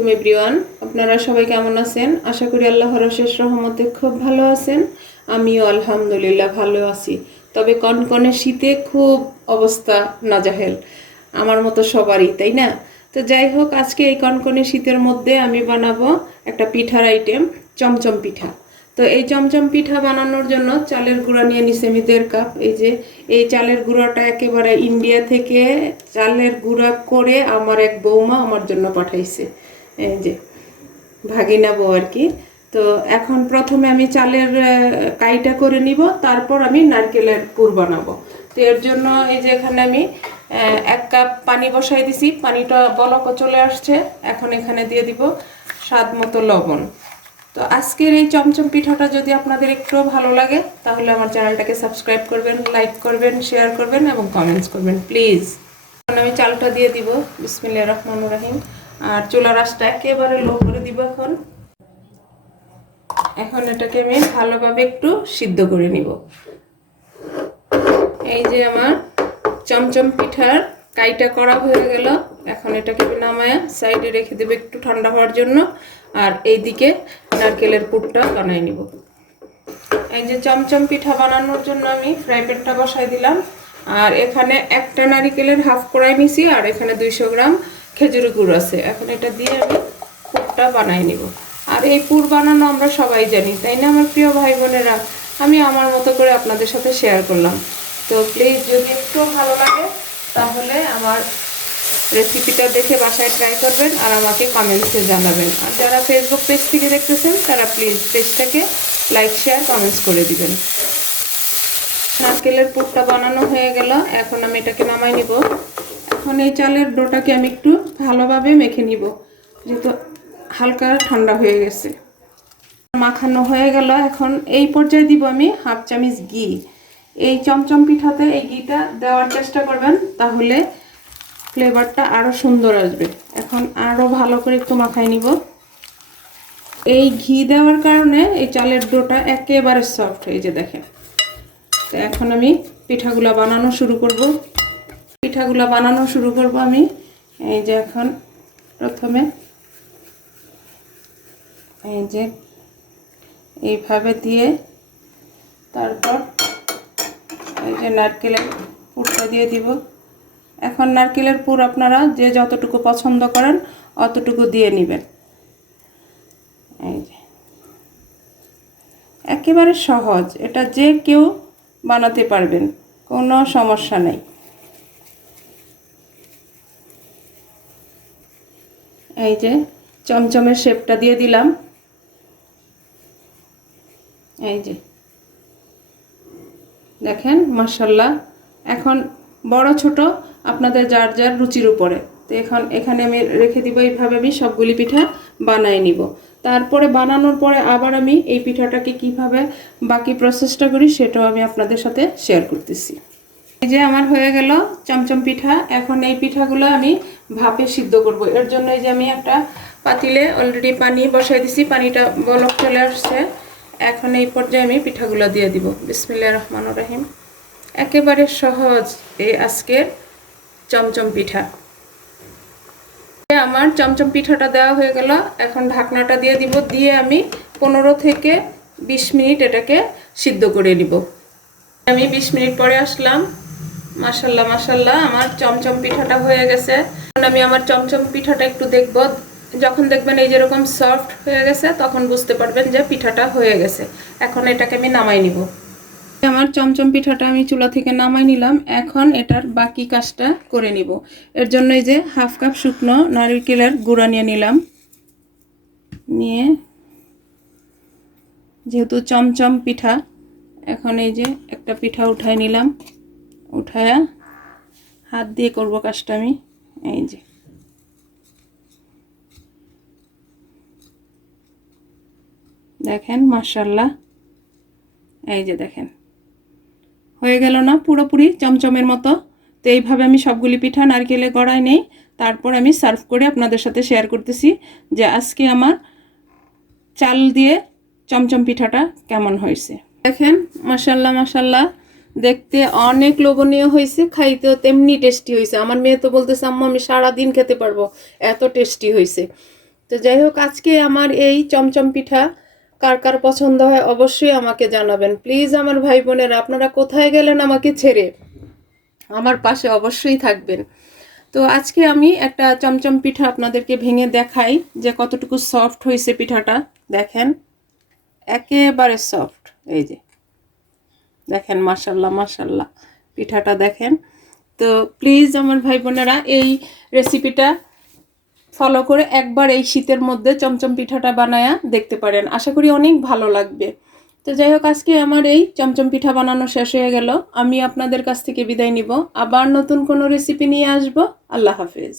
আলাইকুম এভরিওয়ান, আপনারা সবাই কেমন আছেন? আশা করি আল্লাহর অশেষ রহমতে খুব ভালো আছেন। আমিও আলহামদুলিল্লাহ ভালো আছি। তবে কনকনে শীতে খুব অবস্থা নাজাহেল, আমার মতো সবারই, তাই না? তো যাই হোক, আজকে এই কনকনে শীতের মধ্যে আমি বানাবো একটা পিঠার আইটেম, চমচম পিঠা। তো এই চমচম পিঠা বানানোর জন্য চালের গুঁড়া নিয়ে নিছি আমি 1.5 কাপ। এই চালের গুঁড়াটা একেবারে ইন্ডিয়া থেকে চালের গুঁড়া করে আমার এক বৌমা আমার জন্য পাঠাইছে, এই যে ভাগিনা বউ আর কি। তো এখন প্রথমে আমি চালের কাইটা করে নিব, তারপর আমি নারকেলের পুর বানাবো। তো এর জন্য এই যে এখানে আমি 1 কাপ পানি বসাই দিছি, পানিটা বলকও চলে আসছে। এখন এখানে দিয়ে দিব স্বাদ মতো লবণ। তো আজকের এই চমচম পিঠাটা যদি আপনাদের একটু ভালো লাগে তাহলে আমার চ্যানেলটাকে সাবস্ক্রাইব করবেন, লাইক করবেন, শেয়ার করবেন এবং কমেন্টস করবেন প্লিজ। এখন আমি চালটা দিয়ে দিব, বিসমিল্লাহির রহমানির রহিম। আর চুলার আঁচটা একেবারে লো করে দিব। এখন এটাকে আমি ভালোভাবে একটু সিদ্ধ করে নিব। এই যে আমার চমচম পিঠার কাইটা করা হয়ে গেল। এখন এটাকে নামায়া সাইডে রেখে দেব একটু ঠান্ডা হওয়ার জন্য। আর এইদিকে নারকেলের পুরটা বানাই নিব। এই যে চমচম পিঠা বানানোর জন্য আমি ফ্রাই প্যানটা বসাই দিলাম। আর এখানে একটা নারকেলের হাফ কড়াই নিছি, আর এখানে 200 গ্রাম খেজুরের গুড় আছে। এখন এটা দিয়ে আমি পুরটা বানাই নিব। আর এই পুর বানানো আমরা সবাই জানি, তাই না আমার প্রিয় ভাই বোনেরা? আমি আমার মতো করে আপনাদের সাথে শেয়ার করলাম। তো প্লিজ যদি একটু ভালো লাগে তাহলে আমার রেসিপিটা দেখে বাসায় ট্রাই করবেন আর আমাকে কমেন্টসে জানাবেন। আর যারা ফেসবুক পেজ থেকে দেখতেছেন তারা প্লিজ পেজটাকে লাইক, শেয়ার, কমেন্টস করে দিবেন। নারকেলের পুরটা বানানো হয়ে গেল, এখন আমি এটাকে নামাই নিব। এখন এই চালের ডোটাকে আমি একটু ভালোভাবে মেখে নিব, যেহেতু হালকা ঠান্ডা হয়ে গেছে। মাখানো হয়ে গেল। এখন এই পর্যায়ে দিব আমি হাফ চামচ ঘি। এই চমচম পিঠাতে এই ঘিটা দেওয়ার চেষ্টা করবেন, তাহলে ফ্লেভারটা আরও সুন্দর আসবে। এখন আরও ভালো করে একটু মাখাই নিব। এই ঘি দেওয়ার কারণে এই চালের ডোটা একেবারে সফট হয়ে যে দেখেন। তো এখন আমি পিঠাগুলা বানানো শুরু করব। আমি এই যে এখন প্রথমে এই যে এইভাবে দিয়ে, তারপর এই যে নারকেলের পুরটা দিয়ে দিব। এখন নারকেলের পুর আপনারা যে যতটুকু পছন্দ করেন অতটুকু দিয়ে নেবেন। এই যে একেবারে সহজ, এটা যে কেউ বানাতে পারবেন, কোনো সমস্যা নেই। এই যে চমচমের শেপটা দিয়ে দিলাম। এই যে দেখেন, মাশাআল্লাহ। এখন বড় ছোট আপনাদের যার যার রুচির উপরে। তো এখানে আমি রেখে দিব। এইভাবে আমি সবগুলি পিঠা বানাই নিব। তারপরে বানানোর পরে আবার আমি এই পিঠাটাকে কিভাবে বাকি প্রসেসটা করি সেটাও আমি আপনাদের সাথে শেয়ার করতেছি। এই যে আমার হয়ে গেল চমচম পিঠা। এখন এই পিঠাগুলো আমি ভাপে সিদ্ধ করব। এর জন্য এই যে আমি একটা পাতিলে অলরেডি পানি বসাই দিছি, পানিটা বলক চলে আসছে। এখন এই পর্যায়ে আমি পিঠাগুলো দিয়ে দিব। বিসমিল্লাহির রহমানির রহিম। একেবারে সহজ এই আজকের চমচম পিঠা। আমার চমচম পিঠাটা দেওয়া হয়ে গেল। এখন ঢাকনাটা দিয়ে দিব, দিয়ে আমি 15 থেকে 20 মিনিট এটাকে সিদ্ধ করে নিব। আমি 20 মিনিট পরে আসলাম। মাশাআল্লাহ মাশাআল্লাহ, আমার চমচম পিঠাটা হয়ে গেছে। এখন আমি আমার চমচম পিঠাটা একটু দেখব। যখন দেখবেন এই যেরকম সফট হয়ে গেছে তখন বুঝতে পারবেন যে পিঠাটা হয়ে গেছে। এখন এটাকে আমি নামাই নিব। আমার চমচম পিঠাটা আমি চুলা থেকে নামাই নিলাম। এখন এটার বাকি কাজটা করে নিব। এর জন্য এই যে হাফ কাপ শুকনো নারকেলের গুঁড়া নিয়ে নিলাম। নিয়ে যেহেতু চমচম পিঠা, এখন এই যে একটা পিঠা উঠাই নিলাম। উঠায়া হাত দিয়ে করব কাজটা আমি। এই যে দেখেন, মাশাআল্লাহ। এই যে দেখেন, হয়ে গেল না পুরোপুরি চমচমের মতো? তো এইভাবে আমি সবগুলি পিঠা নারকেলে গড়াই নেই, তারপর আমি সার্ভ করে আপনাদের সাথে শেয়ার করতেছি যে আজকে আমার চাল দিয়ে চমচম পিঠাটা কেমন হয়েছে। দেখেন, মাশাআল্লাহ মাশাআল্লাহ, দেখতে অনেক লোভনীয় হয়েছে, খাইতেও তেমনি টেস্টি হয়েছে। আমার মেয়ে তো বলতেছে আম্মা আমি সারাদিন খেতে পারবো, এত টেস্টি হয়েছে। তো যাই হোক, আজকে আমার এই চমচম পিঠা কার কার পছন্দ হয় অবশ্যই আমাকে জানাবেন প্লিজ। আমার ভাই বোনেরা, আপনারা কোথায় গেলেন আমাকে ছেড়ে, আমার পাশে অবশ্যই থাকবেন। তো আজকে আমি একটা চমচম পিঠা আপনাদেরকে ভেঙে দেখাই যে কতটুকু সফট হয়েছে পিঠাটা। দেখেন, একেবারে সফট। এই যে দেখেন, মাশাল্লাহ মাশাল্লাহ, পিঠাটা দেখেন। তো প্লিজ আমার ভাই বোনেরা, এই রেসিপিটা ফলো করে একবার এই শীতের মধ্যে চমচম পিঠাটা বানায়া দেখতে পারেন, আশা করি অনেক ভালো লাগবে। তো যাই হোক, আজকে আমার এই চমচম পিঠা বানানো শেষ হয়ে গেল। আমি আপনাদের কাছ থেকে বিদায় নিব, আবার নতুন কোনো রেসিপি নিয়ে আসব। আল্লাহ হাফেজ।